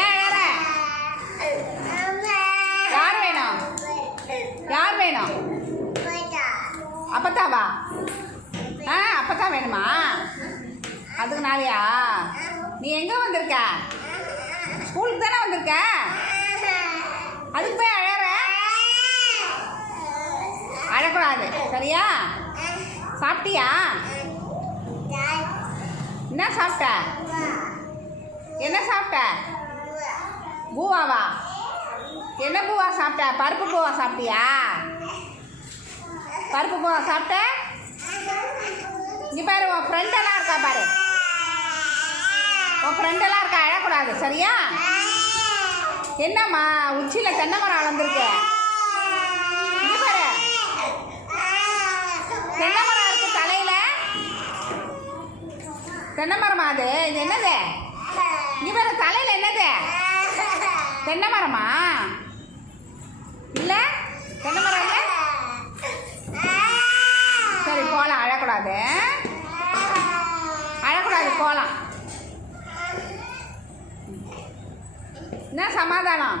ஏன் அழற? யார் வேணும்? யார் வேணும்? அப்பத்தாவா? அப்பத்தா வேணுமா? அதுக்கு நாளையா? நீ எங்கே வந்திருக்க? ஸ்கூலுக்கு தானே வந்திருக்க? அதுக்கு போய் அழற? அழக்கூடாது சரியா? சாப்பிட்டியா? என்ன சாப்பிட்ட? என்ன சாப்பிட்ட? பூவாவா? என்ன பூவா சாப்பிட்ட? பருப்பு பூவா சாப்பிட்டியா? பருப்பு பூவா சாப்பிட்ட? இங்கே பாரு, உன் ஃப்ரெண்டெல்லாம் இருக்கா பாரு. உன் ஃப்ரெண்டெல்லாம் இருக்கா, அழக்கூடாது சரியா? என்னம்மா உச்சியில் தென்னை மரம் வளர்ந்துருக்கு? இங்கே பாரு, தென்னை மரம் இருக்கு தலையில். தென்னை மரமா அது? இது என்னது? இங்கே பாரு, தலையில் என்னது? தென்னை மரமா? இல்லை தென்னை மரம் இல்லை. சரி போகலாம், அழக்கூடாது அழக்கூடாது, போகலாம். என்ன சமாதானம்?